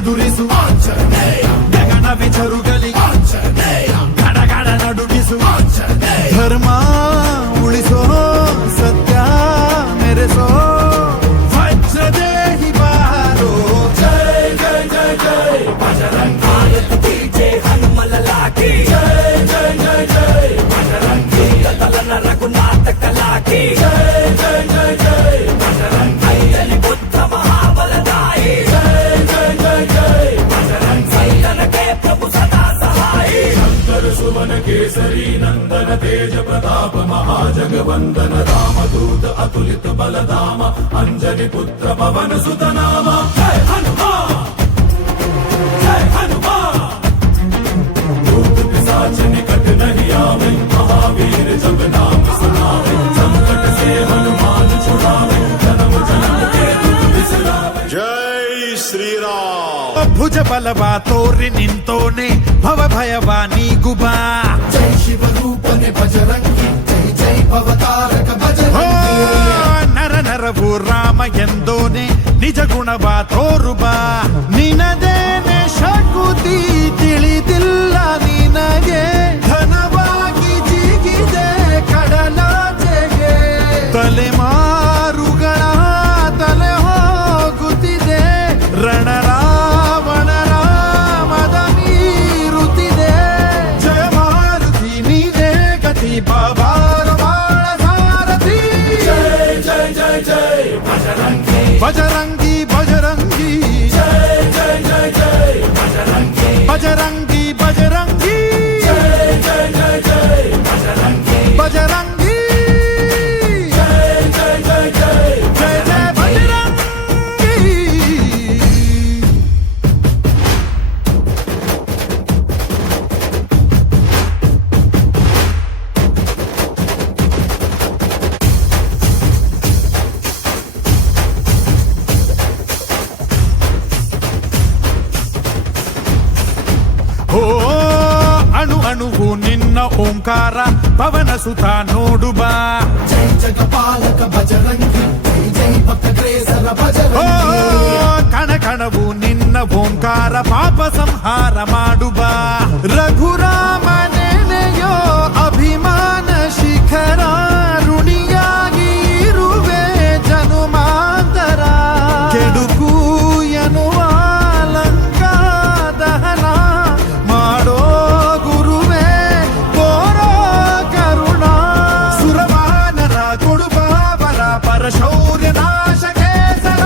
ಎದುರಿಸು ಗಗನವೇ ಜರುಗಲಿ ಗಡಗಡ ನಡುಗಿಸು ಧರ್ಮ ಉಳಿಸೋ ಸತ್ಯ ಮೆರೆಸೋ ವಜ್ರದೇಹಿ ಬಾರೋ ಜೈ ಜೈ ಜೈ ಜೈ ಬಜರಂಗ ಜೈ ಹನುಮಲ ಲಾಠಿ ಜೈ ಜೈ ಜೈ ಜೈ ಬಜರಂಗ ತಲನ ರಘುನಾಥ ಕಲಾಕಿ ಜೈ ಜೈ ಜೈ ಜೈ ಬಜರಂಗ ಐಲಿ ಬುದ್ಧ ಮಹಾಬಲದಾಯಿ ಜೈ ಜೈ ಜೈ ಜೈ ಬಜರಂಗ ಸೈತನಕ್ಕೆ ಪ್ರಭು ಸದಾ ಸಹಾಯಿ ಶಂಕರ ಸುವನ ಕೇಸರಿ ನಂದನ ತೇಜ ಪ್ರತಾಪ महाजगवंदन रामदूत अतुलित बलधाम अंजनी पुत्र पवन सुत नाम जय हनुमान जय हनुमान भूत पिशाच निकट नहीं आवे महावीर जब नाम सुनावे संकट से हनुमान छुड़ावे जन्म जन्म के दुख बिसरावे जय श्री राम भुज बलवा तोरि निंतोने भव भयवा नीगुबा जय शिव रूपने बजरंगी ಅವತಾರಕ ಬಜರಂಗಿ ನರ ನರವು ರಾಮ ಎಂದೋನೆ ನಿಜ ಗುಣವ ತೋರುಬ ನಿನದೇನೆ ಶಕುತಿ ತಿಳಿದಿಲ್ಲ ನಿನಗೆ ಘನವಾಗಿ ಜಿಗಿದೆ ಕಡಲಾಚೆಗೆ ತಲೆಮಾರುಗಳ ತಲೆ ಹೋಗುತ್ತಿದೆ ರಣರಾವಣ ರಾಮದ ಮೀರುತ್ತಿದೆ ಜಯ ಮಾರುತಿ ನೀನೇ ಗತಿ ಬಾಬಾ बजरंगी बजरंगी जय जय जय जय बजरंगी बजरंगी बजरंगी जय जय जय जय बजरंगी बजरंगी जय जय जय जय जय जय बजरंगी ಓ ಅಣು ಅಣುವು ನಿನ್ನ ಓಂಕಾರ ಪವನ ಸುತ ನೋಡುಬಾ ಜೈ ಜಗಪಾಲಕ ಬಜರಂಗಿ ಜೈ ಜೈ ಭಕ್ತಗ್ರೇಸರ ಬಜರಂಗಿ ಕಣ ಕಣವು ನಿನ್ನ ಓಂಕಾರ ಪಾಪ ಸಂಹಾರ ಮಾಡುಬಾ ರಘುರಾಮ ನೆನೆಯೋ ಅಭಿಮಾನ ಶಿಖರ ಋಣಿಯಾಗಿ ಇರುವೆ ಜನುಮಾಂತರ ಕೆಡುಕು ಎನ್ನುವ शौर्य नाश केसर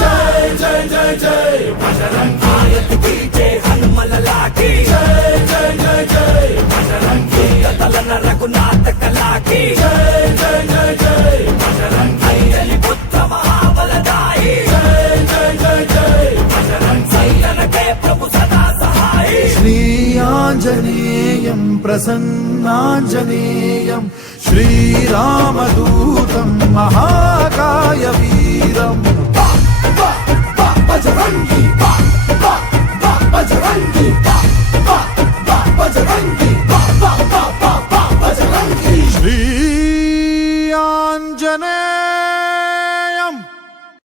जय जय जय जय बजरंग आयत कीजे हनुमल लाठी जय जय जय जय बजरंग तलन रघुनाथ कलाकी जय जय जय जय बजरंग ऐली बुद्ध महाबलदाई जय जय जय जय बजरंग सैतन के प्रभु सदा सहाई श्री आंजनेयं प्रसन्नांजनेयं श्रीरामदूतं महाकाय वीरम्